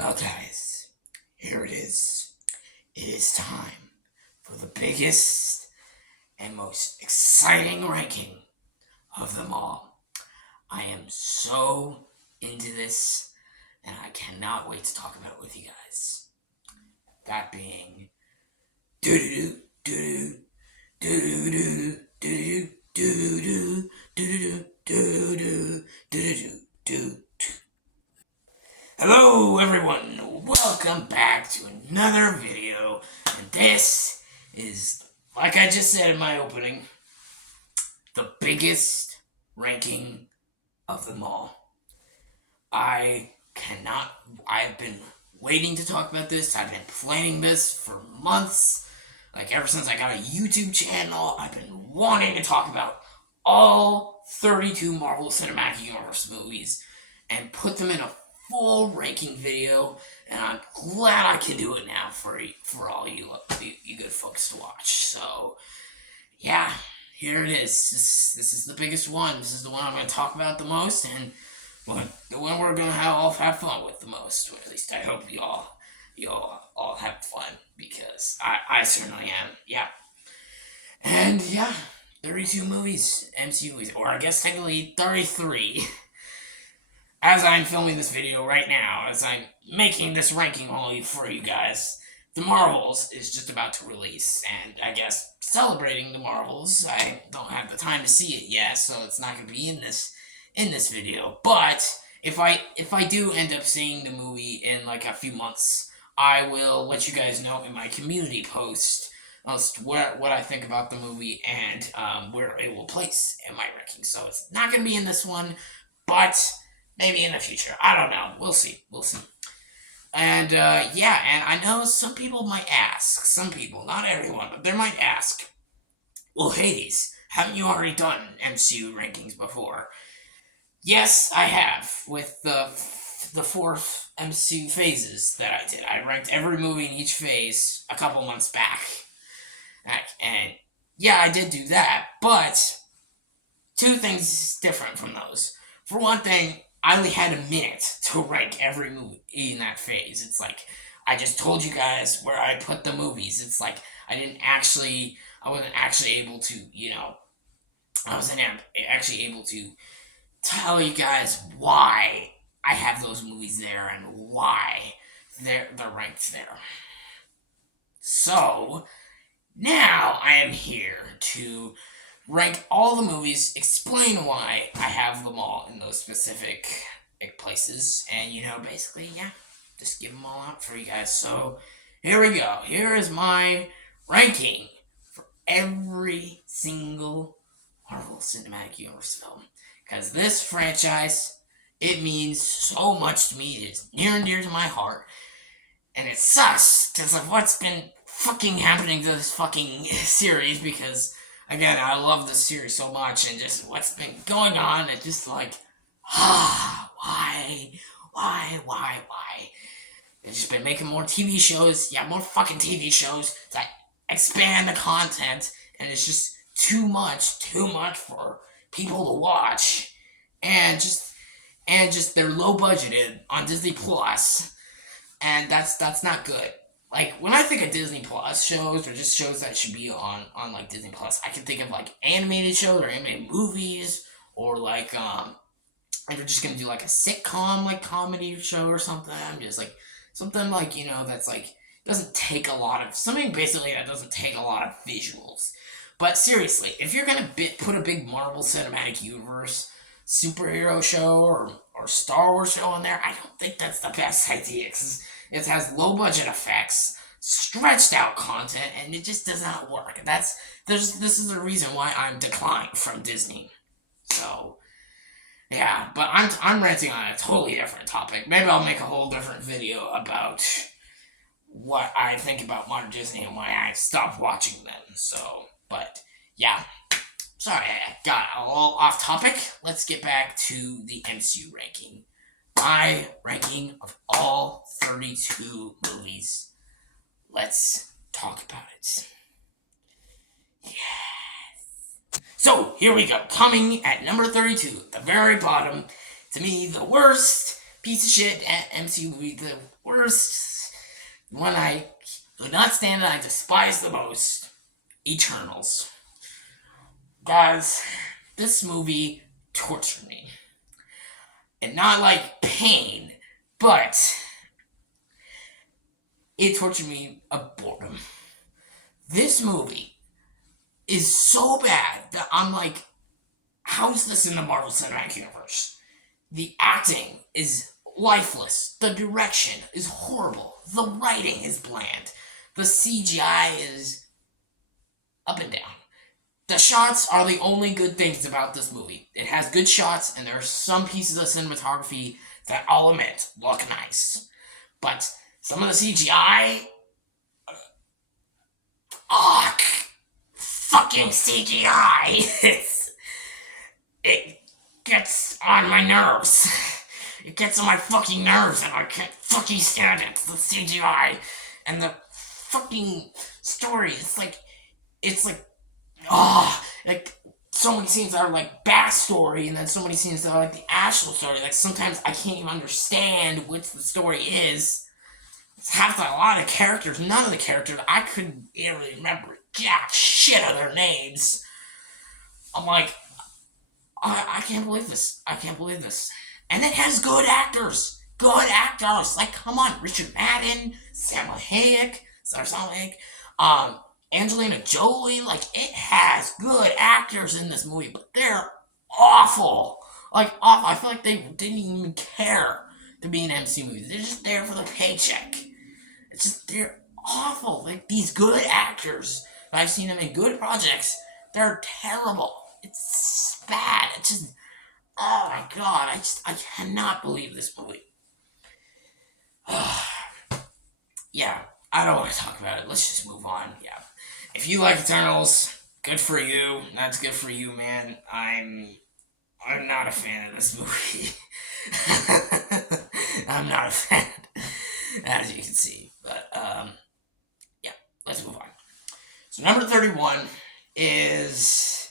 Well, guys, here it is. It is time for the biggest and most exciting ranking of them all. I am so into this, and I cannot wait to talk about it with you guys. That being, doo doo doo doo doo doo doo doo doo doo doo doo doo. Hello everyone, welcome back to another video, and this is, like I just said in my opening, the biggest ranking of them all. I've been waiting to talk about this. I've been planning this for months. Like ever since I got a YouTube channel, I've been wanting to talk about all 32 Marvel Cinematic Universe movies and put them in a full ranking video, and I'm glad I can do it now for all you good folks to watch. So, yeah, here it is. This is the biggest one. This is the one I'm going to talk about the most, and the one we're going to all have fun with the most. Or at least I hope you all have fun, because I certainly am. Yeah. And yeah, 32 movies, MCU movies, or I guess technically 33. As I'm filming this video right now, as I'm making this ranking only for you guys, The Marvels is just about to release, and I guess celebrating The Marvels, I don't have the time to see it yet, so it's not going to be in this video. But if I do end up seeing the movie in like a few months, I will let you guys know in my community post what I think about the movie and where it will place in my ranking. So it's not going to be in this one, but maybe in the future. I don't know. We'll see. And yeah, and I know some people might ask, some people, not everyone, but they might ask, well, Hades, haven't you already done MCU rankings before? Yes, I have, with the 4 MCU phases that I did. I ranked every movie in each phase a couple months back. And yeah, I did do that, but two things different from those. For one thing, I only had a minute to rank every movie in that phase. It's like, I just told you guys where I put the movies. It's like, I wasn't actually able to, I wasn't actually able to tell you guys why I have those movies there and why they're ranked there. So, now I am here to rank all the movies, explain why I have them all in those specific places, and basically, yeah, just give them all out for you guys. So, here we go. Here is my ranking for every single Marvel Cinematic Universe film. Because this franchise, it means so much to me. It is near and dear to my heart. And it sucks because of what's been fucking happening to this fucking series, because again, I love this series so much, and just what's been going on, it's just like, why? They've just been making more TV shows, more fucking TV shows to expand the content, and it's just too much for people to watch, and just they're low budgeted on Disney Plus, and that's not good. Like, when I think of Disney Plus shows, or just shows that should be on like Disney Plus, I can think of like animated shows or animated movies, or like if you're just gonna do like a sitcom, like comedy show or something, just like something like, that's like doesn't take a lot of something, basically, that doesn't take a lot of visuals. But seriously, if you're gonna put a big Marvel Cinematic Universe superhero show or Star Wars show in there, I don't think that's the best idea, because it has low budget effects, stretched out content, and it just does not work. This is the reason why I'm declined from Disney. So, yeah, but I'm ranting on a totally different topic. Maybe I'll make a whole different video about what I think about modern Disney and why I stopped watching them. So, but yeah. Sorry, I got a little off topic. Let's get back to the MCU ranking. My ranking of all 32 movies. Let's talk about it. Yes. So, here we go. Coming at number 32, at the very bottom, to me, the worst piece of shit MCU movie, the worst one I could not stand and I despise the most, Eternals. Guys, this movie tortured me. And not like pain, but it tortured me of boredom. This movie is so bad that I'm like, how is this in the Marvel Cinematic Universe? The acting is lifeless. The direction is horrible. The writing is bland. The CGI is up and down. The shots are the only good things about this movie. It has good shots, and there are some pieces of cinematography that I'll admit look nice. But some of the CGI, fucking CGI. It gets on my nerves. It gets on my fucking nerves, and I can't fucking stand it. The CGI and the fucking story. It's like, like so many scenes that are like backstory, and then so many scenes that are like the actual story. Like sometimes I can't even understand what the story is. Have a lot of characters. None of the characters I couldn't really remember jack shit of their names. I'm like, I can't believe this. I can't believe this. And it has good actors. Good actors. Like, come on, Richard Madden, Salma Hayek, Angelina Jolie. Like, it has good actors in this movie, but they're awful. Like, awful. I feel like they didn't even care to be an MC movie. They're just there for the paycheck. It's just, they're awful. Like, these good actors, I've seen them in good projects, they're terrible. It's bad. It's just, oh my god, I cannot believe this movie. Yeah, I don't want to talk about it. Let's just move on. Yeah. If you like Eternals, good for you. That's good for you, man. I'm not a fan of this movie. I'm not a fan, as you can see. But, yeah, let's move on. So, number 31 is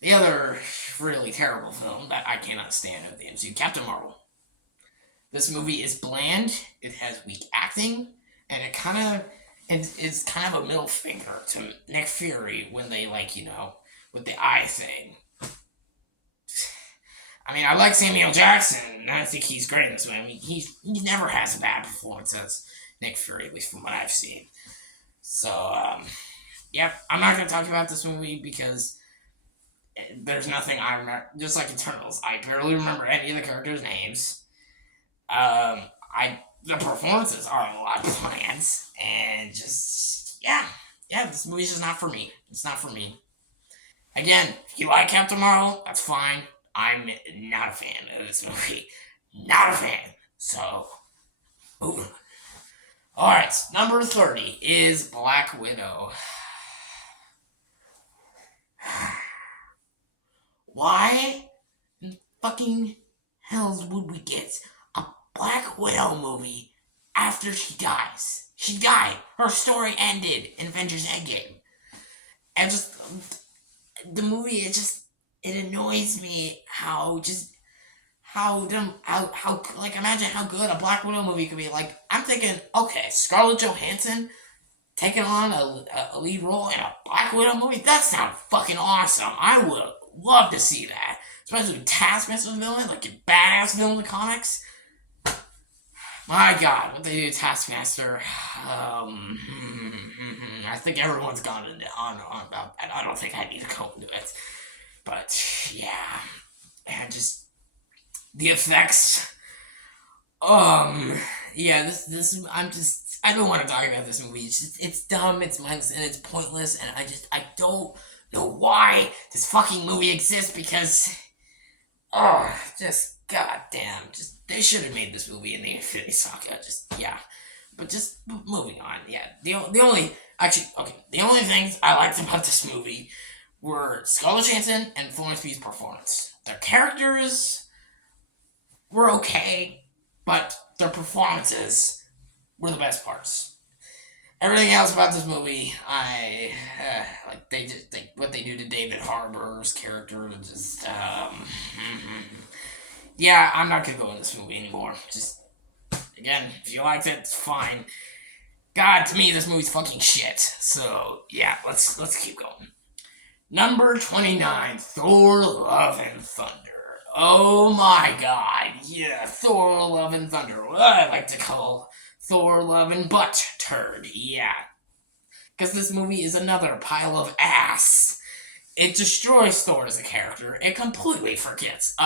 the other really terrible film that I cannot stand of the MCU, Captain Marvel. This movie is bland, it has weak acting, and it's kind of a middle finger to Nick Fury when they, like, with the eye thing. I mean, I like Samuel Jackson, and I think he's great in this movie. I mean, he never has a bad performance as Nick Fury, at least from what I've seen. So, yeah, I'm not going to talk about this movie because there's nothing I remember. Just like Eternals, I barely remember any of the characters' names. The performances are a lot of plans, and just yeah, this movie's just not for me. It's not for me. Again, if you like Captain Marvel, that's fine. I'm not a fan of this movie. Not a fan. So, moving on. Alright, number 30 is Black Widow. Why in fucking hells would we get a Black Widow movie after she dies? She died. Her story ended in Avengers Endgame. And just, the movie, it annoys me how imagine how good a Black Widow movie could be. Like, I'm thinking, okay, Scarlett Johansson taking on a lead role in a Black Widow movie? That sounds fucking awesome. I would love to see that. Especially with Taskmaster's villain, like a badass villain in the comics. My god, what they do to Taskmaster. I think everyone's gone on about that. I don't think I need to go into it. But, yeah. And just the effects. Yeah, this I don't want to talk about this movie. It's dumb, it's mindless, and it's pointless, and I don't know why this fucking movie exists, because just goddamn, they should have made this movie in the Infinity Saga. But moving on. Yeah, the only things I liked about this movie were Scarlett Johansson and Florence Pugh's performance. Their characters were okay, but their performances were the best parts. Everything else about this movie, what they do to David Harbour's character, Yeah, I'm not gonna go in this movie anymore. Just again, if you liked it, it's fine. God, to me, this movie's fucking shit. So yeah, let's keep going. Number 29, Thor: Love and Thunder. Oh my god, yeah, Thor: Love and Thunder. What I like to call Thor: Love and Butt Turd. Yeah, because this movie is another pile of ass. It destroys Thor as a character. It completely forgets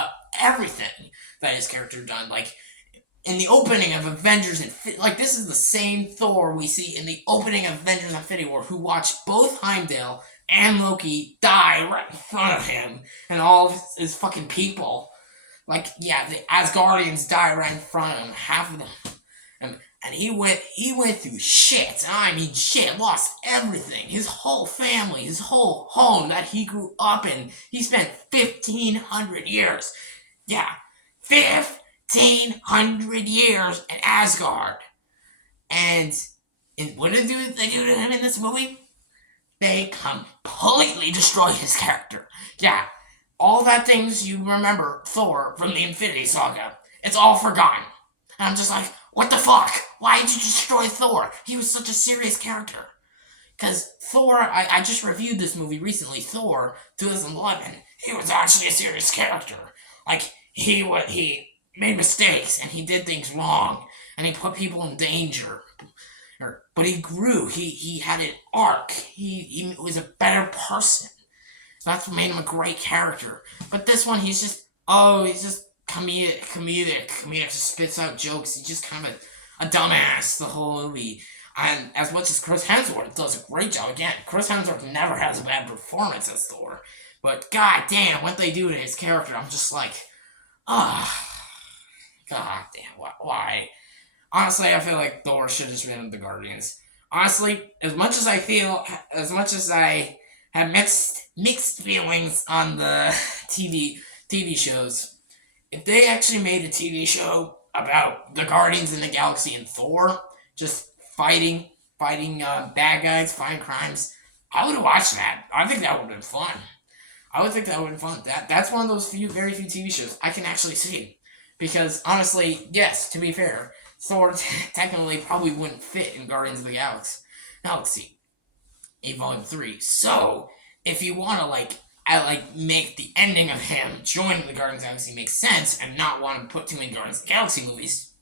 everything that his character done. Like in the opening of Avengers like this is the same Thor we see in the opening of Avengers Infinity War, who watched both Heimdall and Loki die right in front of him and all of his fucking people. Like, yeah, the Asgardians die right in front of him, half of them. And he went through shit. I mean shit, lost everything. His whole family, his whole home that he grew up in. He spent 1,500 years. Yeah. 1,500 years in Asgard. And what did they do to him in this movie? They completely destroy his character. Yeah, all that things you remember Thor from the Infinity Saga, it's all forgotten. And I'm just like, what the fuck? Why did you destroy Thor? He was such a serious character. Because Thor, I just reviewed this movie recently, Thor 2011. He was actually a serious character. Like, he made mistakes and he did things wrong and he put people in danger. But he grew. He had an arc. He was a better person. That's what made him a great character. But this one, he's just comedic. Just spits out jokes. He's just kind of a dumbass the whole movie. And as much as Chris Hemsworth does a great job, again, Chris Hemsworth never has a bad performance as Thor. But god damn, what they do to his character, I'm just like, ah, god damn, why? Honestly, I feel like Thor should have just been the Guardians. Honestly, as much as I have mixed feelings on the TV shows, if they actually made a TV show about the Guardians in the Galaxy and Thor just fighting bad guys, fighting crimes, I would have watched that. I think that would have been fun. I would think that would have been fun. That's one of those very few TV shows I can actually see. Because honestly, yes, to be fair, Thor technically probably wouldn't fit in Guardians of the Galaxy. Now let's see, in Volume 3. So if you want to make the ending of him joining the Guardians of the Galaxy make sense and not want to put too many Guardians of the Galaxy movies,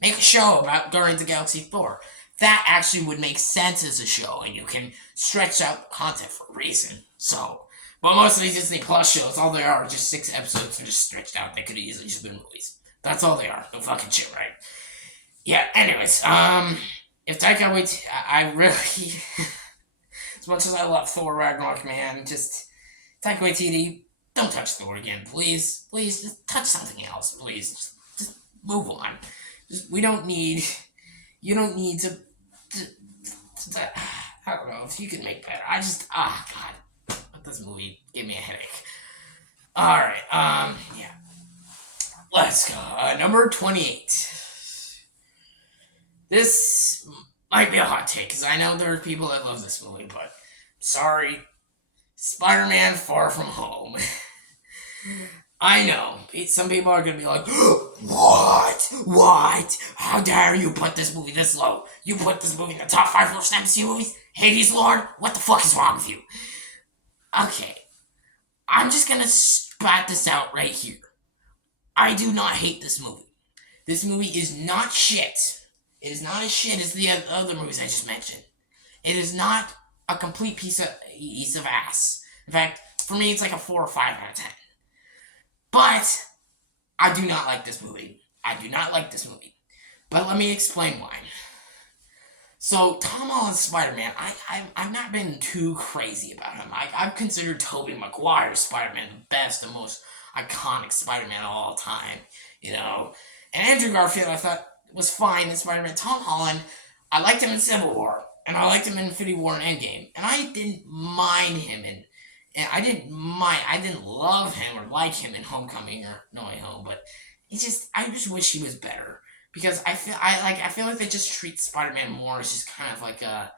make a show about Guardians of the Galaxy Thor. That actually would make sense as a show, and you can stretch out the content for a reason. So, but most of these Disney Plus shows, all they are just 6 episodes and just stretched out. They could have easily just been movies. That's all they are. No fucking shit, right? Yeah, anyways, if Taika Waititi, I really, as much as I love Thor Ragnarok, man, just, Taika Waititi, don't touch Thor again, please, just touch something else, please, just move on. You don't need to, I don't know, if you could make better, God, this movie gave me a headache. Alright, yeah, let's go, number 28. This might be a hot take, because I know there are people that love this movie, but sorry. Spider-Man Far From Home. I know. Some people are going to be like, what? What? How dare you put this movie this low? You put this movie in the top 5 worst MCU movies? Hades Lord? What the fuck is wrong with you? Okay. I'm just going to spat this out right here. I do not hate this movie. This movie is not shit. It is not as shit as the other movies I just mentioned. It is not a complete piece of ass. In fact, for me, it's like a 4 or 5 out of 10. But I do not like this movie. But let me explain why. So, Tom Holland's Spider-Man, I've not been too crazy about him. I've considered Tobey Maguire's Spider-Man the best and most iconic Spider-Man of all time. You know? And Andrew Garfield, I thought, was fine in Spider-Man. Tom Holland, I liked him in Civil War, and I liked him in Infinity War and Endgame, and I didn't mind him I didn't love him or like him in Homecoming or No Way Home, but I just wish he was better, because I feel like they just treat Spider-Man more as just kind of like a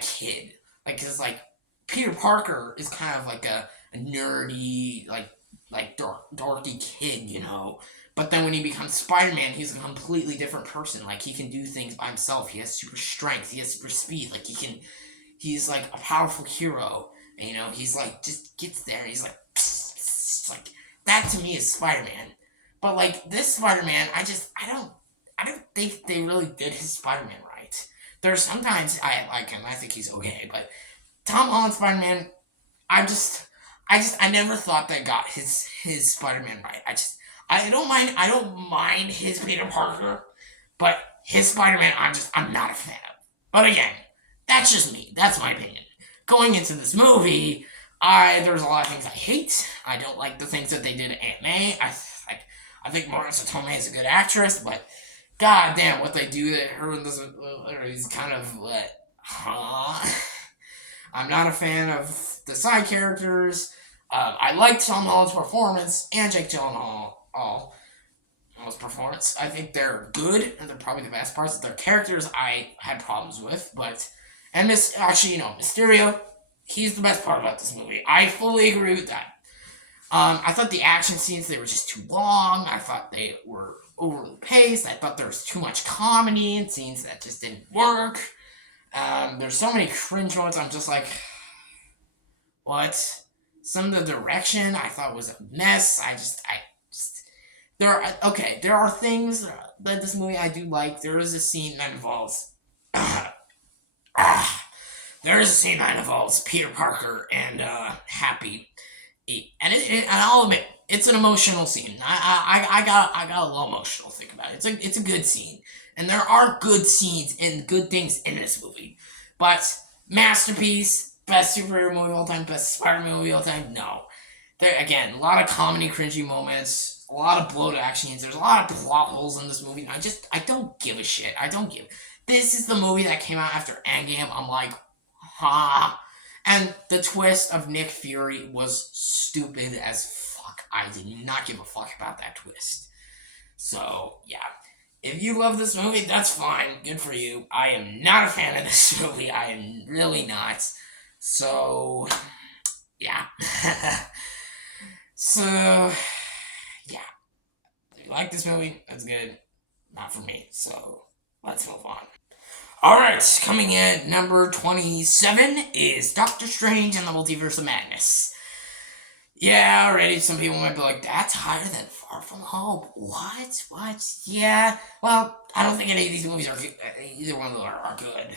kid, like, cause like Peter Parker is kind of like a nerdy, like like dorky kid, But then when he becomes Spider-Man, he's a completely different person. Like, he can do things by himself. He has super strength. He has super speed. Like, he's like a powerful hero. And, he's like, just gets there. And he's like, psst, like, that to me is Spider-Man. But like, this Spider-Man, I don't think they really did his Spider-Man right. There's sometimes I like him. I think he's okay. But Tom Holland Spider-Man, I never thought they got his Spider-Man right. I don't mind his Peter Parker, but his Spider-Man, I'm not a fan of. But again, that's just me. That's my opinion. Going into this movie, there's a lot of things I hate. I don't like the things that they did to Aunt May. I think Marissa Tomei is a good actress, but god damn, what they do to her in this is kind of what, huh? I'm not a fan of the side characters. I liked Tom Holland's performance and Jake Gyllenhaal's performance. I think they're good, and they're probably the best parts. Their characters I had problems with, and Mysterio, he's the best part about this movie. I fully agree with that. I thought the action scenes, they were just too long. I thought they were overly paced. I thought there was too much comedy in scenes that just didn't work. There's so many cringe moments. I'm just like, what? Some of the direction I thought was a mess. There are things that this movie I do like. There is a scene that involves, there is a scene that involves Peter Parker and Happy, and I'll admit it's an emotional scene. I got a little emotional think about it. It's a good scene, and there are good scenes and good things in this movie, but masterpiece, best superhero movie of all time, best Spider-Man movie of all time. No, there again, a lot of comedy, cringy moments, a lot of bloated action scenes. There's a lot of plot holes in this movie. And I don't give a shit. This is the movie that came out after Endgame. I'm like, ha. And the twist of Nick Fury was stupid as fuck. I did not give a fuck about that twist. So, yeah. If you love this movie, that's fine. Good for you. I am not a fan of this movie. I am really not. So, yeah. So, yeah. If you like this movie, that's good. Not for me. So, let's move on. Alright, coming in number 27 is Doctor Strange and the Multiverse of Madness. Yeah, already some people might be like, that's higher than Far From Home. What? Yeah, well, I don't think any of these movies are good. Either one of them are good.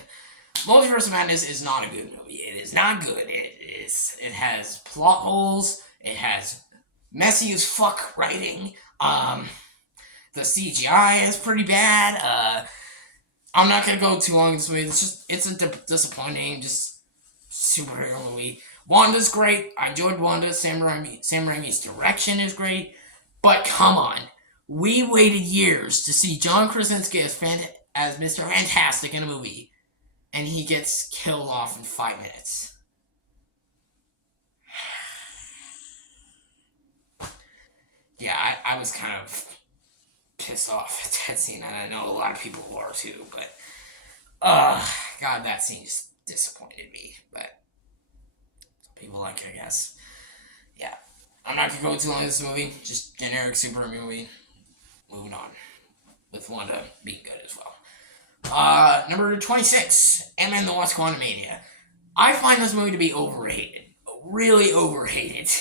Multiverse of Madness is not a good movie. It is not good. It has plot holes. It has messy as fuck writing. The CGI is pretty bad. I'm not gonna go too long in this movie. It's a disappointing, just superhero movie. Wanda's great. I enjoyed Wanda. Sam Raimi's direction is great. But come on, we waited years to see John Krasinski as Mr. Fantastic in a movie, and he gets killed off in 5 minutes. Yeah, I was kind of pissed off at that scene, and I know a lot of people are too, but god, that scene just disappointed me, but some people like it, I guess. Yeah, I'm not gonna go too long in this movie, just generic super movie. Moving on, with Wanda being good as well. Number 26, Ant-Man the Wasp: Quantumania. I find this movie to be overrated, really overrated.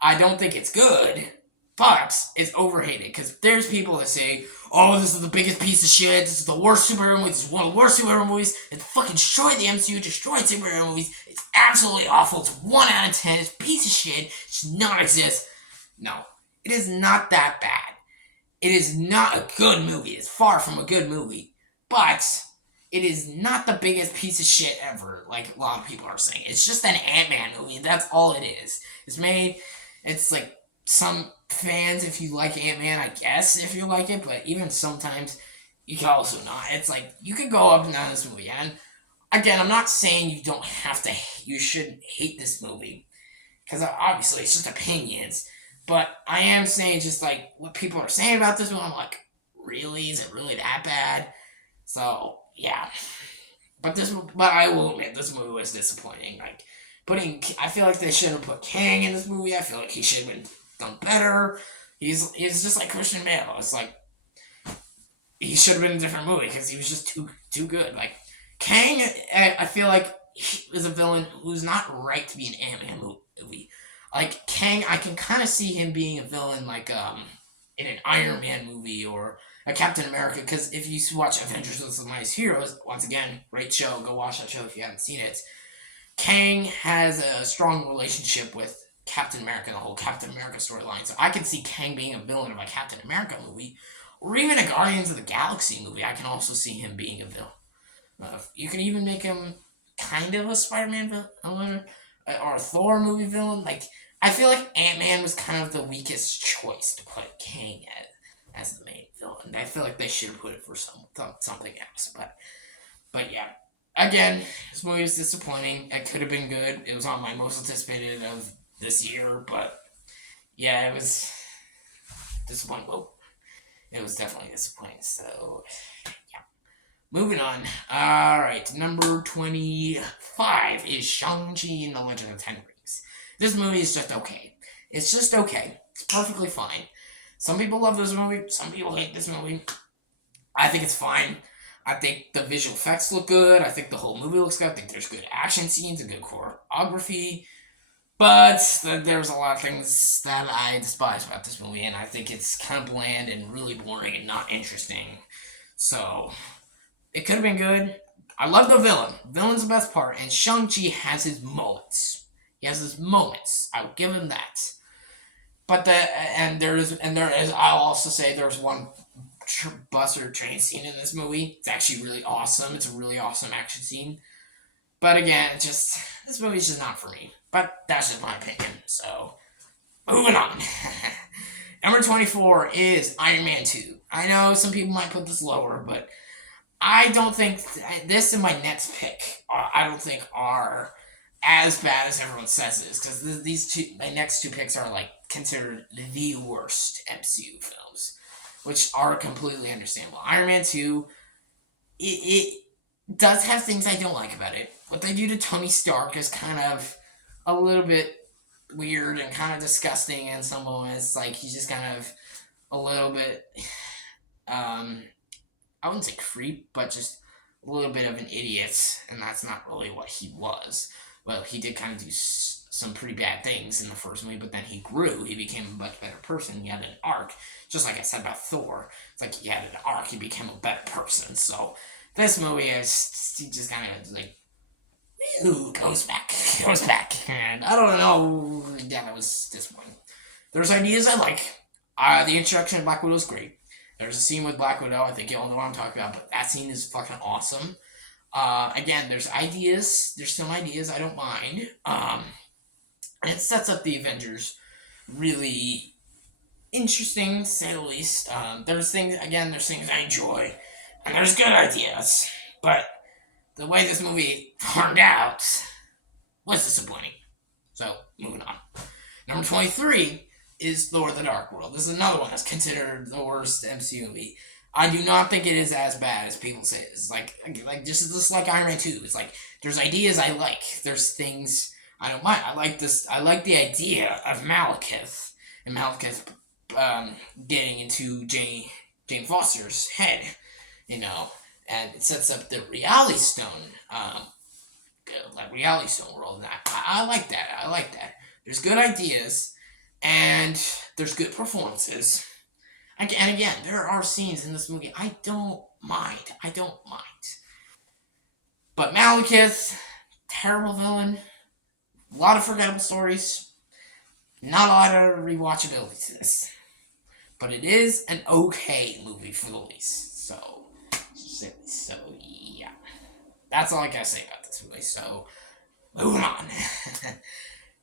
I don't think it's good, but it's overhated, because there's people that say, oh, this is the biggest piece of shit, this is the worst superhero movie, this is one of the worst superhero movies, it fucking destroyed the MCU, destroyed superhero movies, it's absolutely awful, it's 1 out of 10, it's a piece of shit, it should not exist. No, it is not that bad. It is not a good movie, it's far from a good movie, but it is not the biggest piece of shit ever, like a lot of people are saying. It's just an Ant-Man movie, that's all it is. It's like, some fans, if you like Ant-Man, I guess, if you like it, but even sometimes, you can also not. It's like, you could go up and down this movie, and again, I'm not saying you should hate this movie, because obviously, it's just opinions, but I am saying just, like, what people are saying about this movie, I'm like, really? Is it really that bad? So, yeah. But I will admit, this movie was disappointing, like, I feel like they shouldn't have put Kang in this movie. I feel like he should have been done better. He's just like Christian Bale. It's like he should have been in a different movie because he was just too good. Like Kang, I feel like he is a villain who's not right to be an Ant-Man movie. Like Kang, I can kind of see him being a villain like in an Iron Man movie or a Captain America. Because if you watch Avengers: With the Mightiest Heroes, once again, great show. Go watch that show if you haven't seen it. Kang has a strong relationship with Captain America, the whole Captain America storyline. So I can see Kang being a villain of a Captain America movie, or even a Guardians of the Galaxy movie. I can also see him being a villain. You can even make him kind of a Spider-Man villain or a Thor movie villain. Like I feel like Ant-Man was kind of the weakest choice to put Kang as the main villain. I feel like they should have put it for something else. But yeah, again, this movie was disappointing. It could have been good. It was on my most anticipated of this year, but yeah, it was disappointing. Whoa. It was definitely disappointing. So yeah. Moving on. Alright, number 25 is Shang-Chi and the Legend of the Ten Rings. This movie is just okay. It's just okay. It's perfectly fine. Some people love this movie. Some people hate this movie. I think it's fine. I think the visual effects look good. I think the whole movie looks good. I think there's good action scenes and good choreography. But there's a lot of things that I despise about this movie, and I think it's kind of bland and really boring and not interesting. So, it could have been good. I love the villain. Villain's the best part, and Shang-Chi has his moments. He has his moments. I will give him that. But there is, I'll also say there's one bus or train scene in this movie. It's actually really awesome. It's a really awesome action scene. But again, this movie's just not for me. But that's just my opinion. So, moving on. Number 24 is Iron Man 2. I know some people might put this lower, but I don't think this and my next pick I don't think are as bad as everyone says it is, because my next two picks are like considered the worst MCU films, which are completely understandable. Iron Man 2, it does have things I don't like about it. What they do to Tony Stark is kind of a little bit weird and kind of disgusting in some moments. Like he's just kind of a little bit, I wouldn't say creep, but just a little bit of an idiot, and that's not really what he was. Well, he did kind of do some pretty bad things in the first movie, but then he grew. He became a much better person. He had an arc, just like I said about Thor. It's like he had an arc. He became a better person. So this movie is he just kind of like goes back, and I don't know. Yeah, that was disappointing. There's ideas I like. The introduction of Black Widow is great. There's a scene with Black Widow. I think you all know what I'm talking about, but that scene is fucking awesome. Again, there's ideas. There's some ideas I don't mind. And it sets up the Avengers really interesting, to say the least. There's things I enjoy, and there's good ideas, but the way this movie turned out was disappointing. So, moving on. Number 23 is Thor: The Dark World. This is another one that's considered the worst MCU movie. I do not think it is as bad as people say. It's like just like Iron Man 2. It's like there's ideas I like. There's things I don't mind. I like this. I like the idea of Malekith and Malekith getting into Jane Foster's head, and it sets up the Reality Stone, Reality Stone world. And I like that. I like that. There's good ideas, and there's good performances. And again, there are scenes in this movie I don't mind. But Malekith, terrible villain, a lot of forgettable stories, not a lot of rewatchability to this. But it is an okay movie for the least. So yeah. That's all I gotta say about this movie. So, moving on.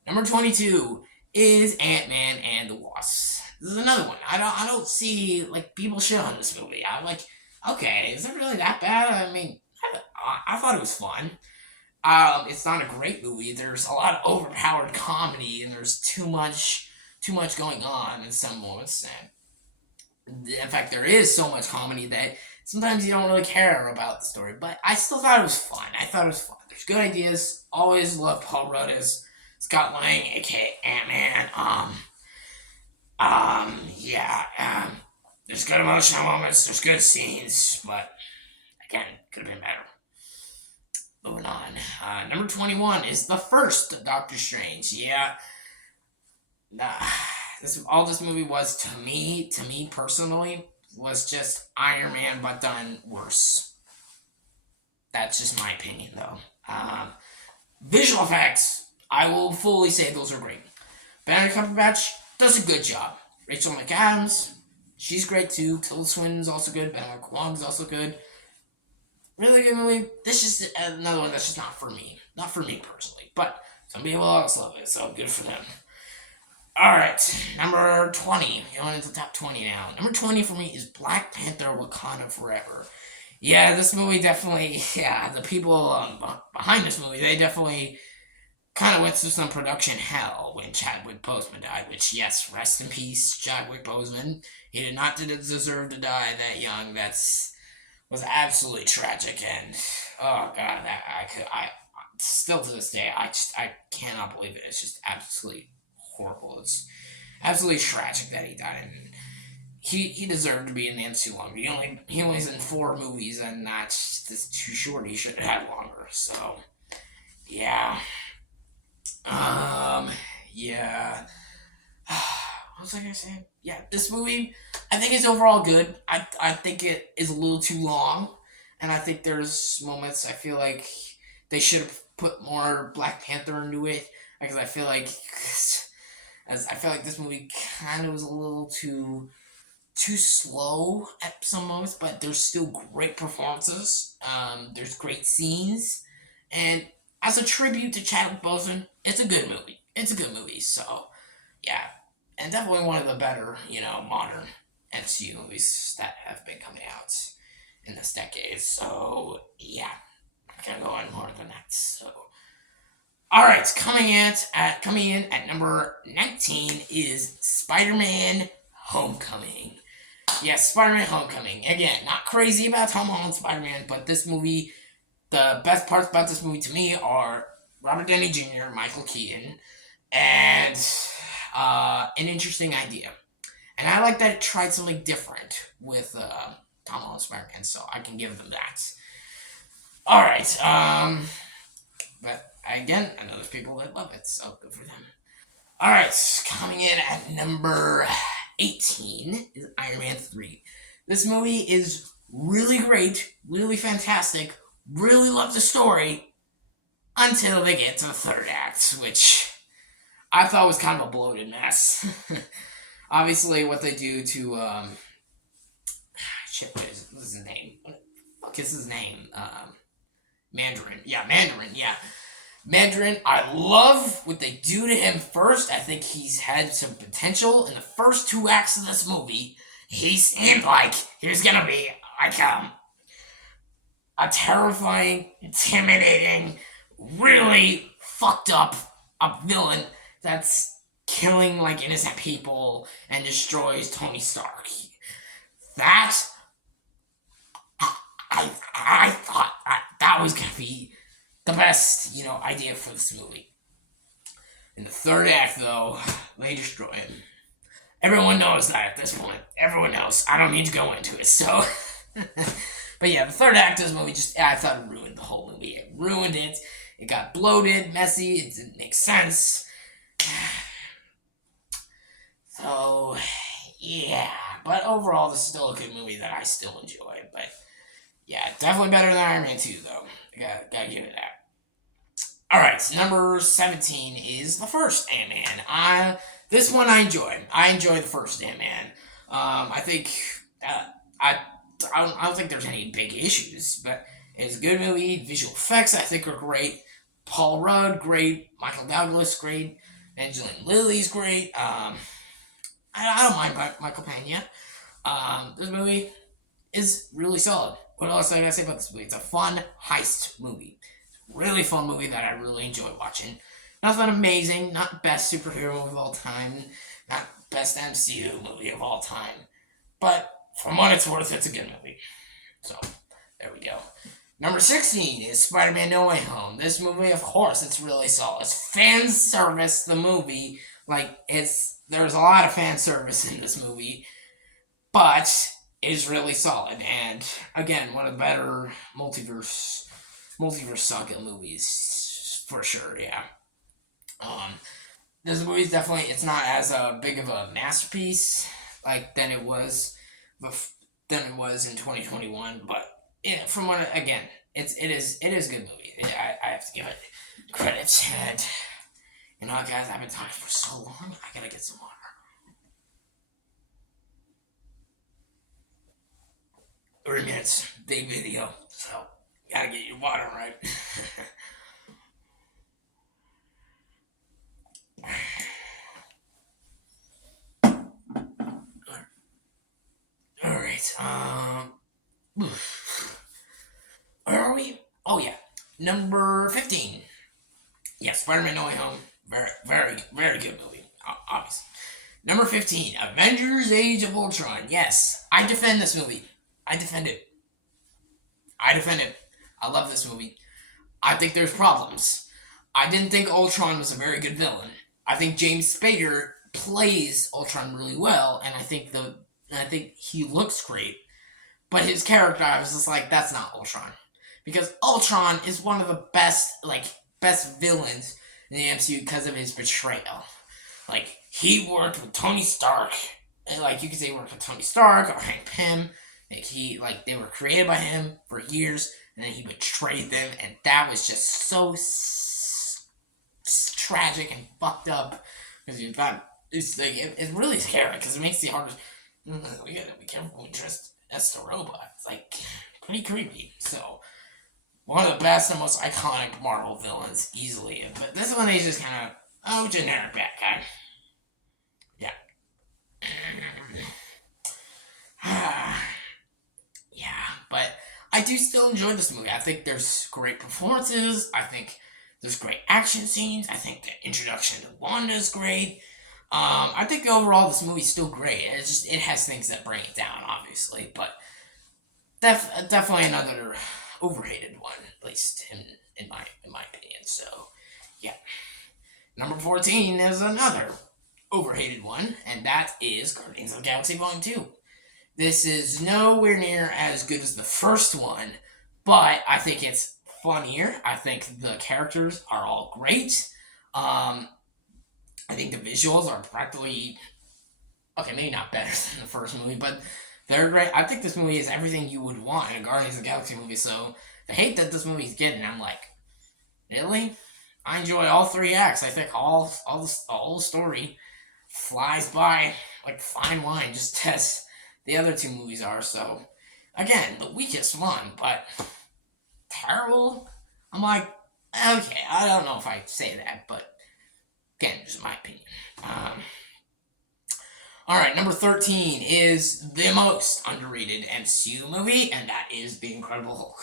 Number 22 is Ant-Man and the Wasp. This is another one. I don't see, like, people shit on this movie. I'm like, okay, is it really that bad? I mean, I thought it was fun. It's not a great movie. There's a lot of overpowered comedy, and there's too much going on in some moments. And in fact, there is so much comedy that sometimes you don't really care about the story. But I still thought it was fun. There's good ideas. Always love Paul Rudd as Scott Lang, aka Ant-Man. Yeah, there's good emotional moments, there's good scenes, but again, could have been better. Moving on. Number 21 is the first Doctor Strange. Yeah, nah, all this movie was to me personally, was just Iron Man, but done worse. That's just my opinion, though. Visual effects, I will fully say those are great. Benedict Cumberbatch does a good job. Rachel McAdams, she's great too. Tilda Swinton's also good. Benedict Wong's also good. Really good movie. This is another one that's just not for me. Not for me personally. But some people else love it, so good for them. Alright, number 20. Going into the top 20 now. Number 20 for me is Black Panther Wakanda Forever. Yeah, this movie definitely, yeah, the people behind this movie, they definitely kind of went through some production hell when Chadwick Boseman died, which, yes, rest in peace, Chadwick Boseman. He did not deserve to die that young. Was absolutely tragic, and oh god, that I still to this day, I cannot believe it. It's just absolutely horrible. It's absolutely tragic that he died, and he deserved to be in the MCU longer. He only's in 4 movies, and that's too short. He should have had longer. So yeah, um, yeah. What was I gonna say? Yeah, this movie, I think it's overall good. I think it is a little too long, and I think there's moments I feel like they should have put more Black Panther into it, because I feel like this movie kind of was a little too slow at some moments, but there's still great performances. There's great scenes, and as a tribute to Chadwick Boseman, it's a good movie. It's a good movie. So yeah, and definitely one of the better, modern MCU movies that have been coming out in this decade. So yeah, I can't go on more than that. So all right, coming in at number 19 is Spider-Man: Homecoming. Yes, Spider-Man: Homecoming. Again, not crazy about Tom Holland Spider-Man, but this movie, the best parts about this movie to me are Robert Downey Jr., Michael Keaton, and an interesting idea. And I like that it tried something different with Tom Holland Spider-Man, so I can give them that. All right, but again, I know there's people that love it, so good for them. All right, coming in at number 18 is Iron Man 3. This movie is really great, really fantastic, really love the story until they get to the third act, which I thought was kind of a bloated mess. Obviously, what they do to shit, what is his name? What the fuck is his name? Mandarin. Yeah, Mandarin. Yeah, Mandarin. I love what they do to him first. I think he's had some potential in the first 2 acts of this movie. He seemed like he was gonna be like a terrifying, intimidating, really fucked up a villain that's killing like innocent people and destroys Tony Stark. That I thought that was gonna be the best idea for this movie. In the third act, though, they destroy him. Everyone knows that at this point. Everyone knows. I don't need to go into it. So, but yeah, the third act of this movie I thought it ruined the whole movie. It ruined it. It got bloated, messy. It didn't make sense. So, yeah. But overall, this is still a good movie that I still enjoy. But yeah, definitely better than Iron Man 2, though. Gotta give it that. Alright, number 17 is the first Ant-Man. This one I enjoy. I enjoy the first Ant-Man. I think, I don't think there's any big issues, but it's a good movie. Visual effects, I think, are great. Paul Rudd, great. Michael Douglas, great. Angelina Lilly's great. I don't mind Michael Pena. This movie is really solid. What else I gotta say about this movie? It's a fun heist movie. Really fun movie that I really enjoy watching. Nothing amazing, not best superhero movie of all time, not best MCU movie of all time, but for what it's worth, it's a good movie. So, there we go. Number 16 is Spider-Man: No Way Home. This movie, of course, it's really solid. It's fan service, the movie, Like, there's a lot of fan service in this movie, but it's really solid. And again, one of the better multiverse saga movies for sure. Yeah. Um, this movie is definitely, it's not as big of a masterpiece like than it was in 2021, but yeah, from what again, it is a good movie. I have to give it credit. And you know, guys, I've been talking for so long. I gotta get some water. 3 minutes, big video, so you gotta get your water right. All right. Where are we? Oh yeah, number 15. Yeah, Spider-Man: No Way Home. Very, very, very good movie. Obviously. Number 15, Avengers: Age of Ultron. Yes, I defend this movie. I defend it. I defend it. I love this movie. I think there's problems. I didn't think Ultron was a very good villain. I think James Spader plays Ultron really well, and I think he looks great. But his character, I was just like, that's not Ultron, because Ultron is one of the best villains in the MCU because of his betrayal. Like, he worked with Tony Stark, and like you could say he worked with Tony Stark or Hank Pym. They were created by him for years, and then he betrayed them, and that was just so tragic and fucked up. Because you thought it's really scary because it makes the hardest. We gotta be careful when we trust Esther Robot. It's like pretty creepy. So one of the best and most iconic Marvel villains, easily. But this one is just kind of generic bad guy. Yeah. Yeah, but I do still enjoy this movie. I think there's great performances. I think there's great action scenes. I think the introduction to Wanda is great. I think overall this movie's still great. It has things that bring it down, obviously, but definitely another overrated one, at least in my opinion. So yeah, number 14 is another overhated one, and that is Guardians of the Galaxy Volume 2. This is nowhere near as good as the first one, but I think it's funnier. I think the characters are all great. I think the visuals are practically okay, maybe not better than the first movie, but they're great. I think this movie is everything you would want in a Guardians of the Galaxy movie. So the hate that this movie's getting, I'm like, really? I enjoy all 3 acts. I think all the story flies by like fine wine, just as the other 2 movies are. So again, the weakest one, but terrible. I'm like, okay, I don't know if I say that, but again, just my opinion. All right, number 13 is the most underrated MCU movie, and that is The Incredible Hulk.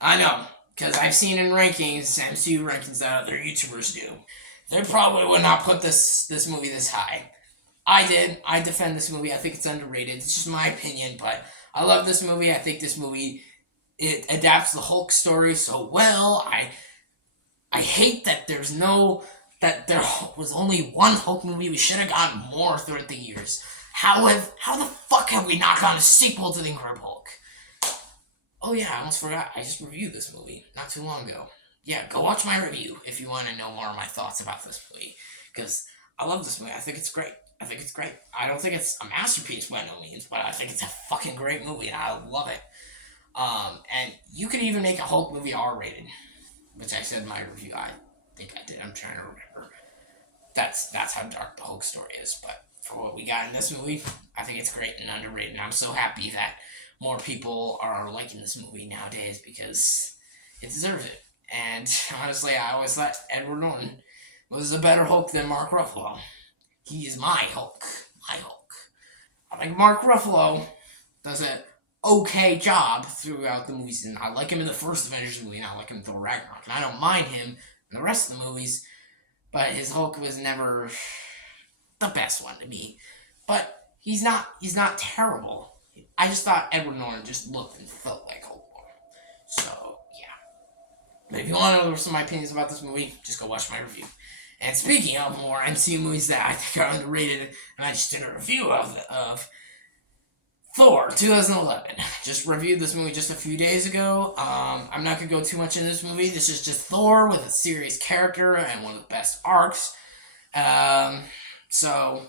I know, because I've seen in rankings, MCU rankings that other YouTubers do. They probably would not put this movie this high. I did. I defend this movie. I think it's underrated. It's just my opinion, but I love this movie. I think this movie, it adapts the Hulk story so well. I hate that there was only one Hulk movie. We should have gotten more throughout the years. How the fuck have we not gotten a sequel to The Incredible Hulk? Oh yeah, I almost forgot. I just reviewed this movie not too long ago. Yeah, go watch my review if you want to know more of my thoughts about this movie. Because I love this movie. I think it's great. I don't think it's a masterpiece by no means, but I think it's a fucking great movie, and I love it. And you could even make a Hulk movie R-rated, which I said in my review. I think I did. I'm trying to remember. That's how dark the Hulk story is. But for what we got in this movie, I think it's great and underrated. And I'm so happy that more people are liking this movie nowadays because it deserves it. And honestly, I always thought Edward Norton was a better Hulk than Mark Ruffalo. He is my Hulk. My Hulk. I think Mark Ruffalo does an okay job throughout the movies. And I like him in the first Avengers movie, and I like him in Thor Ragnarok. And I don't mind him in the rest of the movies, but his Hulk was never the best one to me. But he's not terrible. I just thought Edward Norton just looked and felt like Hulk. So, yeah. But if you want to know some of my opinions about this movie, just go watch my review. And speaking of more MCU movies that I think are underrated, and I just did a review of Thor 2011. Just reviewed this movie just a few days ago. I'm not gonna go too much in this movie. This is just Thor with a serious character and one of the best arcs. So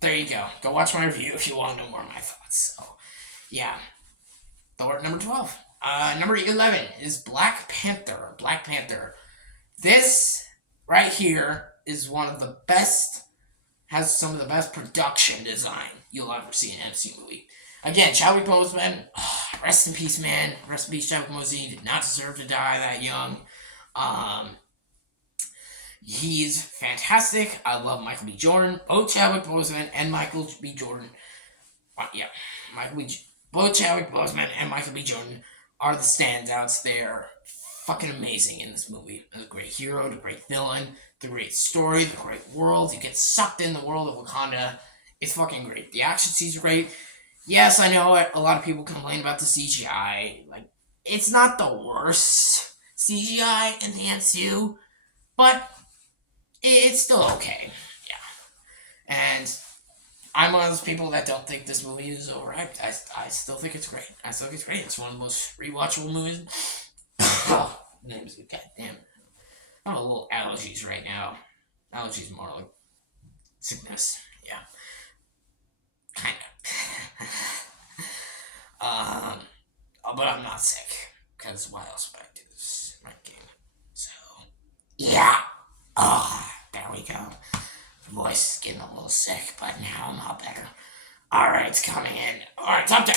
there you go. Go watch my review if you want to know more of my thoughts. So yeah, Thor number 12. Number 11 is Black Panther. Black Panther. This right here is one of the best, has some of the best production design you'll ever see in an MCU movie. Again, Chadwick Boseman, rest in peace, man. Rest in peace, Chadwick Boseman. He did not deserve to die that young. He's fantastic. I love Michael B. Jordan. Both Chadwick Boseman and Michael B. Jordan. Both Chadwick Boseman and Michael B. Jordan are the standouts. They're fucking amazing in this movie. The great hero, the great villain, the great story, the great world. You get sucked in the world of Wakanda. It's fucking great. The action scenes are great. Yes, I know a lot of people complain about the CGI. Like, it's not the worst CGI in the MCU, but it's still okay. Yeah. And I'm one of those people that don't think this movie is overhyped. I still think it's great. It's one of the most rewatchable movies. Oh, name's good. God damn. I have a little allergies right now. Allergies more like sickness. Yeah. Kind of. But I'm not sick. Because why else would I do this ranking? So, yeah. There we go. Voice is getting a little sick, but now I'm all better. Alright, it's coming in. Alright, top 10.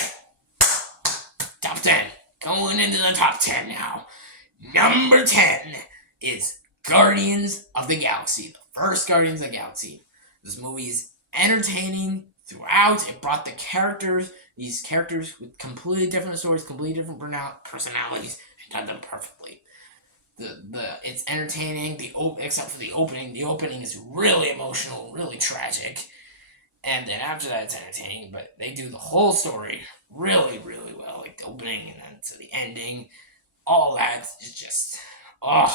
Top 10. Going into the top 10 now. Number 10 is Guardians of the Galaxy. The first Guardians of the Galaxy. This movie is entertaining throughout. It brought these characters with completely different stories, completely different personalities, and done them perfectly. It's entertaining. Except for the opening. The opening is really emotional, really tragic, and then after that, it's entertaining. But they do the whole story really, really well. Like the opening and then to the ending, all that is just so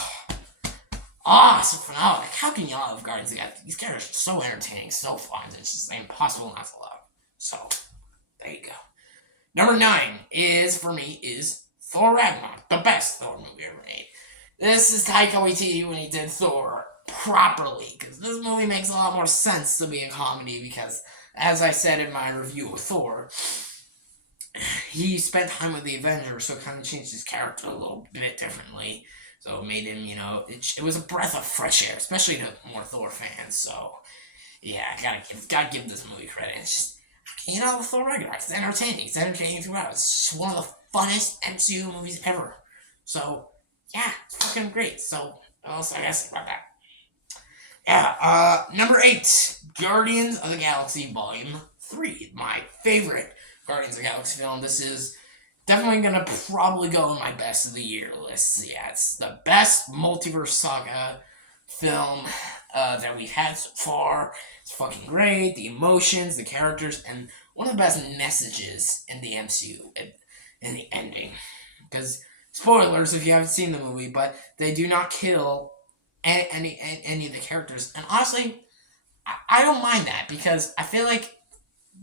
phenomenal. Like, how can y'all have Guardians of the Galaxy? These characters are so entertaining, so fun. It's just impossible not to love. So there you go. Number 9 is Thor Ragnarok, the best Thor movie ever made. This is Taika Waititi when he did Thor properly, because this movie makes a lot more sense to be a comedy, because, as I said in my review of Thor, he spent time with the Avengers, so it kind of changed his character a little bit differently, so it made him, it was a breath of fresh air, especially to more Thor fans, so, yeah, I gotta give this movie credit. It's just, Thor Ragnarok, it's entertaining throughout, it's just one of the funnest MCU movies ever, so, yeah, it's fucking great. So, what else I gotta say about that? Yeah, number 8, Guardians of the Galaxy Volume 3. My favorite Guardians of the Galaxy film. This is definitely gonna probably go in my best of the year list. Yeah, it's the best multiverse saga film that we've had so far. It's fucking great. The emotions, the characters, and one of the best messages in the MCU in the ending. Because spoilers if you haven't seen the movie, but they do not kill any of the characters. And honestly, I don't mind that, because I feel like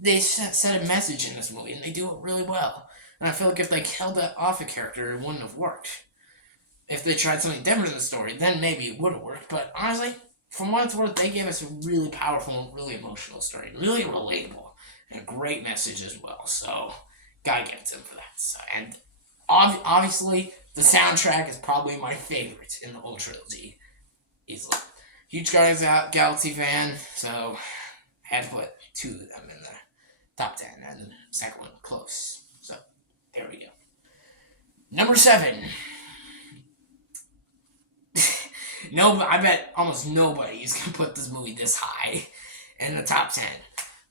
they set a message in this movie, and they do it really well. And I feel like if they killed off a character, it wouldn't have worked. If they tried something different in the story, then maybe it would have worked. But honestly, from what it's worth, they gave us a really powerful, really emotional story. Really relatable. And a great message as well. So, gotta give it to them for that. So, and obviously, the soundtrack is probably my favorite in the whole trilogy. Easily. Huge Guardians of the Galaxy fan, so I had to put 2 of them in the top 10, and the second one close. So, there we go. Number 7. I bet almost nobody is going to put this movie this high in the top 10.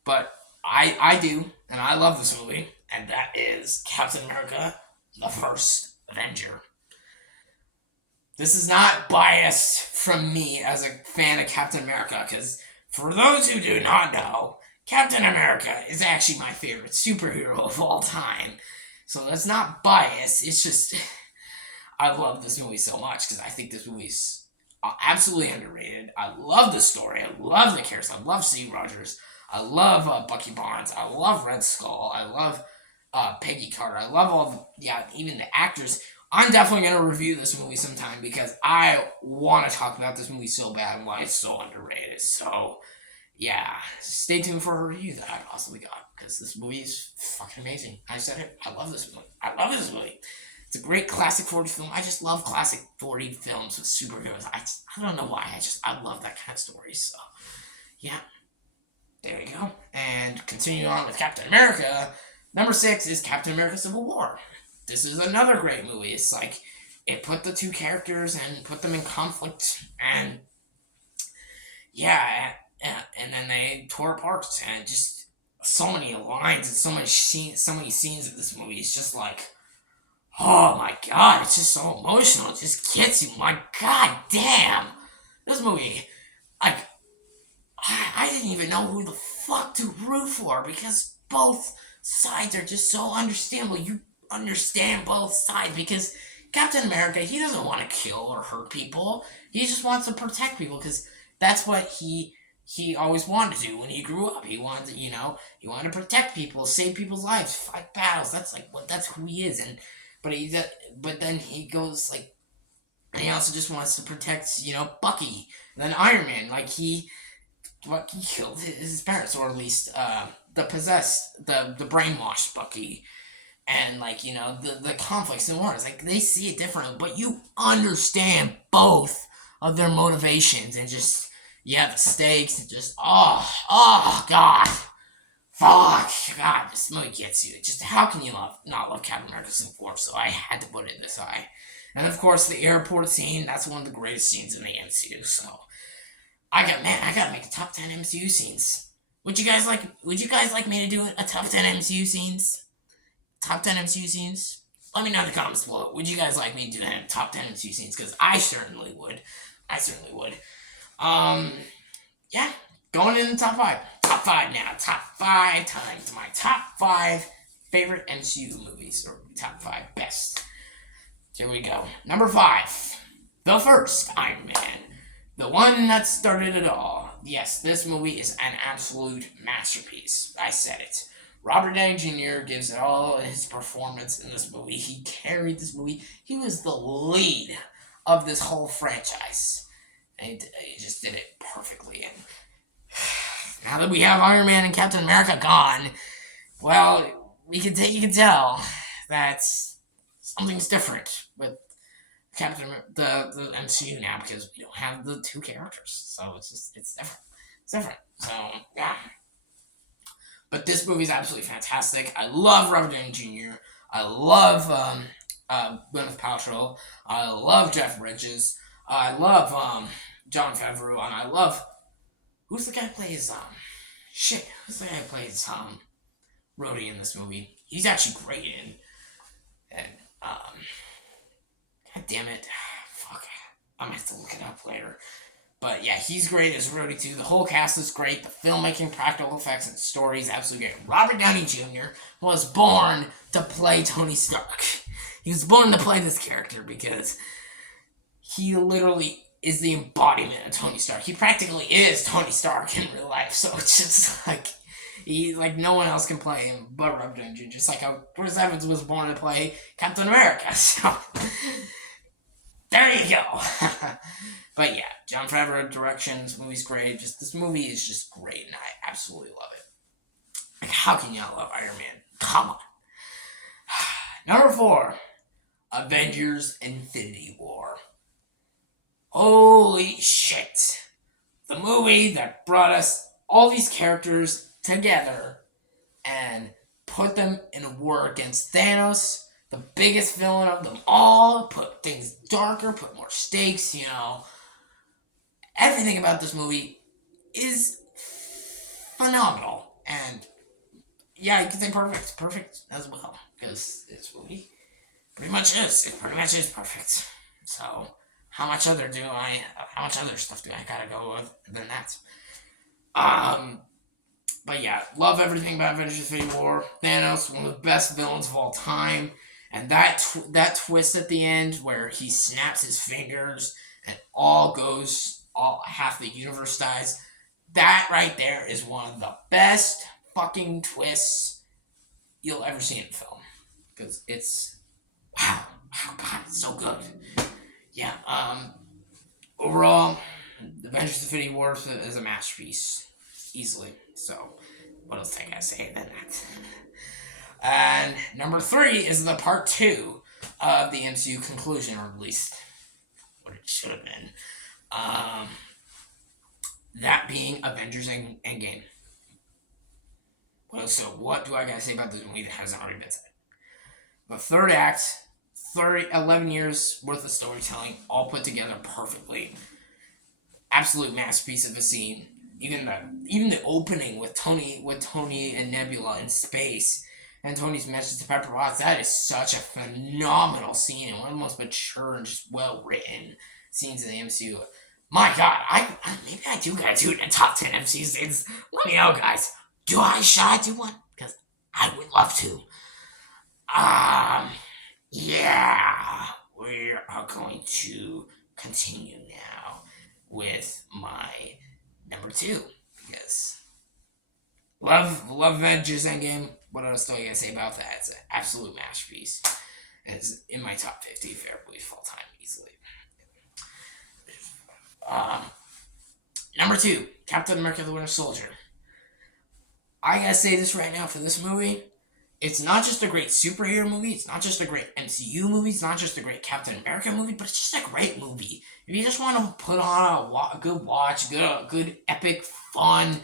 But I do, and I love this movie, and that is Captain America, the First Avenger. This is not biased from me as a fan of Captain America, because for those who do not know, Captain America is actually my favorite superhero of all time. So that's not biased, it's just, I love this movie so much, because I think this movie's absolutely underrated. I love the story. I love the characters. I love Steve Rogers. I love Bucky Barnes. I love Red Skull. I love Peggy Carter. I love even the actors. I'm definitely going to review this movie sometime because I want to talk about this movie so bad and why it's so underrated. So, yeah, stay tuned for a review that I possibly got because this movie is fucking amazing. I said it. I love this movie. I love this movie. It's a great classic 40 film. I just love classic 40 films with superheroes. I don't know why. I love that kind of story. So, yeah, there you go. And continuing on with Captain America, number 6 is Captain America Civil War. This is another great movie. It's like, it put the two characters and put them in conflict. And, yeah, and then they tore apart. And just so many lines and so many scenes of this movie. It's just like, oh my god, it's just so emotional. It just gets you. My god damn. This movie, like, I didn't even know who the fuck to root for because both sides are just so understandable. You understand both sides because Captain America, he doesn't want to kill or hurt people. He just wants to protect people because that's what he always wanted to do when he grew up. He wanted to, he wanted to protect people, save people's lives, fight battles. That's who he is. And but then he goes like, and he also just wants to protect, Bucky. And then Iron Man, like he killed his parents, or at least the possessed, the brainwashed Bucky. And like, the conflicts and wars, like they see it differently, but you understand both of their motivations and just, the stakes and just, oh god. Fuck, God, this movie gets you. Just how can you not love Captain America Civil War? So I had to put it this high. And of course, the airport scene, that's one of the greatest scenes in the MCU. So I gotta make a top 10 MCU scenes. Would you guys like me to do a top 10 MCU scenes? Top 10 MCU scenes? Let me know in the comments below. Would you guys like me to do that top 10 MCU scenes? Because I certainly would. Yeah. Going in the top 5. Top 5 now. Top 5 times my top 5 favorite MCU movies. Or top 5 best. Here we go. Number 5. The first Iron Man. The one that started it all. Yes, this movie is an absolute masterpiece. I said it. Robert Downey Jr. gives it all his performance in this movie. He carried this movie. He was the lead of this whole franchise. And he just did it perfectly. And now that we have Iron Man and Captain America gone, well, you can tell that something's different with the MCU now because we don't have the two characters, so it's different. It's different. So yeah, but this movie is absolutely fantastic. I love Robert Downey Jr. I love Gwyneth Paltrow. I love Jeff Bridges. I love Jon Favreau, and I love. Who's the guy who plays, who's the guy who plays, Rhodey in this movie? He's actually great in, and, god damn it, fuck, I'm gonna have to look it up later, but yeah, he's great as Rhodey too. The whole cast is great, the filmmaking, practical effects, and story is absolutely great. Robert Downey Jr. was born to play Tony Stark. He was born to play this character because he literally is the embodiment of Tony Stark. He practically is Tony Stark in real life, so it's just like no one else can play him but Robert Downey Jr. Just like how Chris Evans was born to play Captain America. So there you go. But yeah, Jon Favreau direction. This movie's great. This movie is just great, and I absolutely love it. Like, how can you not love Iron Man? Come on. Number 4, Avengers: Infinity War. Holy shit. The movie that brought us all these characters together and put them in a war against Thanos, the biggest villain of them all, put things darker, put more stakes, Everything about this movie is phenomenal. And yeah, you can say perfect. Perfect as well. Because this movie pretty much is. It pretty much is perfect. So how much other stuff do I gotta go with than that? But yeah, love everything about Avengers: Infinity War. Thanos, one of the best villains of all time, and that twist at the end where he snaps his fingers and half the universe dies. That right there is one of the best fucking twists you'll ever see in film. Because it's, wow, God, it's so good. Yeah, overall, The Avengers Infinity War is a masterpiece. Easily. So, what else I gotta say than that? And number 3 is the part 2 of the MCU conclusion, or at least what it should have been. That being Avengers Endgame. Well, so what do I gotta say about this movie that hasn't already been said? The third act, 11 years worth of storytelling, all put together perfectly. Absolute masterpiece of a scene. Even the opening with Tony and Nebula in space, and Tony's message to Pepper Potts, that is such a phenomenal scene and one of the most mature and just well written scenes in the MCU. My God, maybe I do gotta do it in the top 10 MCU scenes. Let me know, guys. Should I do one? Because I would love to. Yeah, we are going to continue now with my number 2, because love Avengers Endgame. What else do I gotta say about that? It's an absolute masterpiece. It's in my top 50 favorite movies of all time, easily. Number 2, Captain America: The Winter Soldier. I gotta say this right now for this movie. It's not just a great superhero movie. It's not just a great MCU movie. It's not just a great Captain America movie, but it's just a great movie. If you just want to put on a good watch, good epic, fun,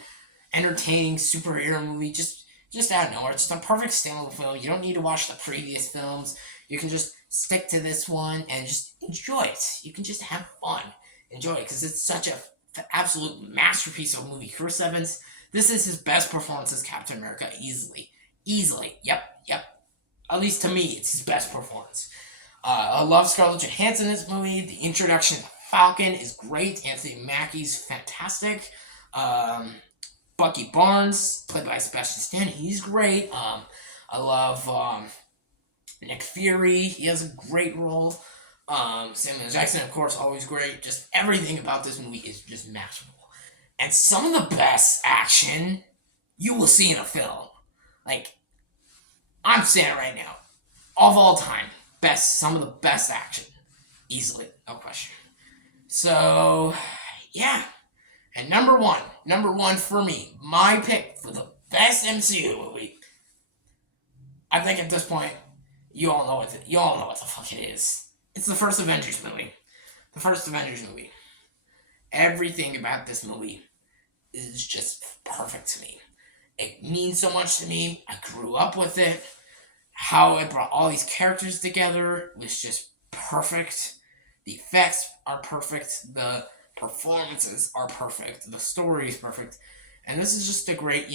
entertaining superhero movie, just out of nowhere. It's just a perfect standalone film. You don't need to watch the previous films. You can just stick to this one and just enjoy it. You can just have fun. Enjoy it, because it's such an absolute masterpiece of a movie. Chris Evans, this is his best performance as Captain America, easily. Yep. At least to me, it's his best performance. I love Scarlett Johansson in this movie. The introduction to Falcon is great. Anthony Mackie's fantastic. Bucky Barnes, played by Sebastian Stan, he's great. I love Nick Fury. He has a great role. Samuel Jackson, of course, always great. Just everything about this movie is just masterful. And some of the best action you will see in a film. Like, I'm saying it right now. Of all time, some of the best action. Easily, no question. So, yeah. And number one for me, my pick for the best MCU movie. I think at this point, you all know what the fuck it is. It's the first Avengers movie. The first Avengers movie. Everything about this movie is just perfect to me. It means so much to me. I grew up with it. How it brought all these characters together was just perfect. The effects are perfect. The performances are perfect. The story is perfect. And this is just a great,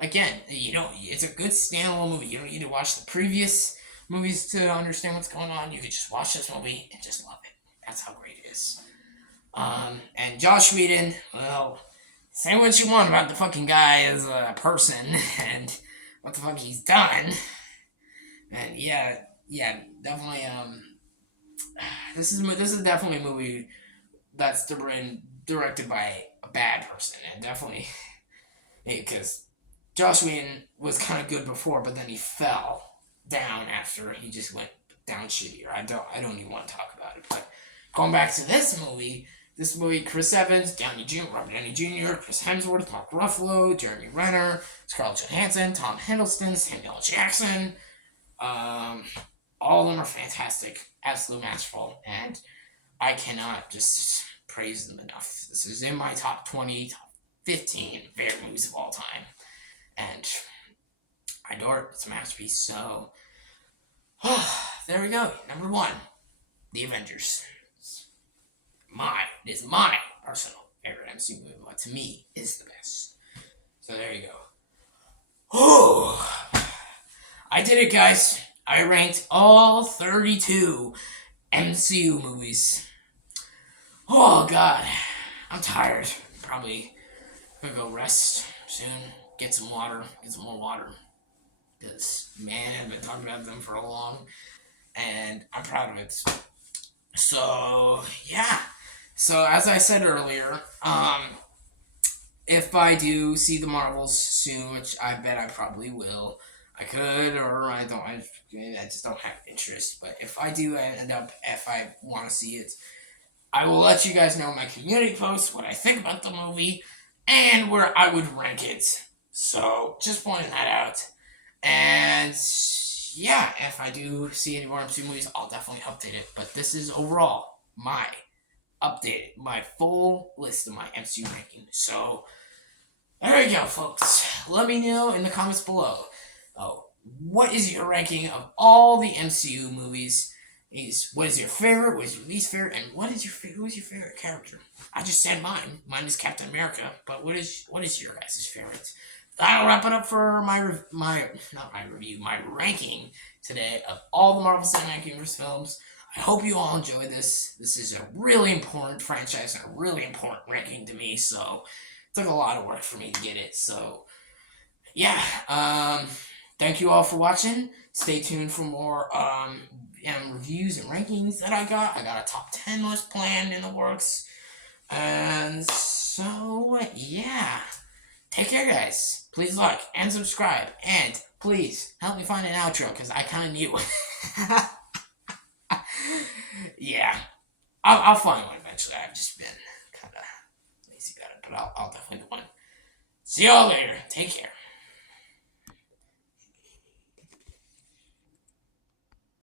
again, it's a good standalone movie. You don't need to watch the previous movies to understand what's going on. You can just watch this movie and just love it. That's how great it is. And Joss Whedon, well, say what you want about the fucking guy as a person and what the fuck he's done. And yeah, definitely. This is definitely a movie that's directed by a bad person, and definitely because Joss Whedon was kind of good before, but then he fell down after he just went down shittier. I don't even want to talk about it. But going back to this movie, Chris Evans, Robert Downey Jr., Chris Hemsworth, Mark Ruffalo, Jeremy Renner, Scarlett Johansson, Tom Hiddleston, Samuel Jackson. All of them are fantastic, absolutely masterful, and I cannot just praise them enough. This is in my top 20, top 15 favorite movies of all time, and I adore it. It's a masterpiece. So, there we go. Number 1, The Avengers. It is my personal favorite MCU movie, but to me, is the best. So there you go. Oh, I did it, guys. I ranked all 32 MCU movies. Oh, God. I'm tired. Probably gonna go rest soon. Get some more water. Because, man, I've been talking about them for long. And I'm proud of it. So, yeah. So as I said earlier, if I do see the Marvels soon, which I bet I probably will, I could or I don't. I just don't have interest. But if I do end up, if I want to see it, I will let you guys know in my community post what I think about the movie and where I would rank it. So just pointing that out. And yeah, if I do see any more MCU movies, I'll definitely update it. But this is overall my updated, my full list of my MCU ranking. So there you go, folks. Let me know in the comments below. Oh, what is your ranking of all the MCU movies? What is your favorite? What is your least favorite? And what is who is your favorite character? I just said mine. Mine is Captain America. But what is your guys' favorite? That'll wrap it up for my ranking today of all the Marvel Cinematic Universe films. I hope you all enjoyed this. This is a really important franchise and a really important ranking to me. So it took a lot of work for me to get it. So yeah, thank you all for watching. Stay tuned for more reviews and rankings that I got. I got a top 10 list planned in the works. And so, yeah. Take care, guys. Please like and subscribe. And please help me find an outro because I kind of knew it. Yeah. I'll find one eventually. I've just been kind of lazy about it. But I'll definitely do one. See y'all later. Take care.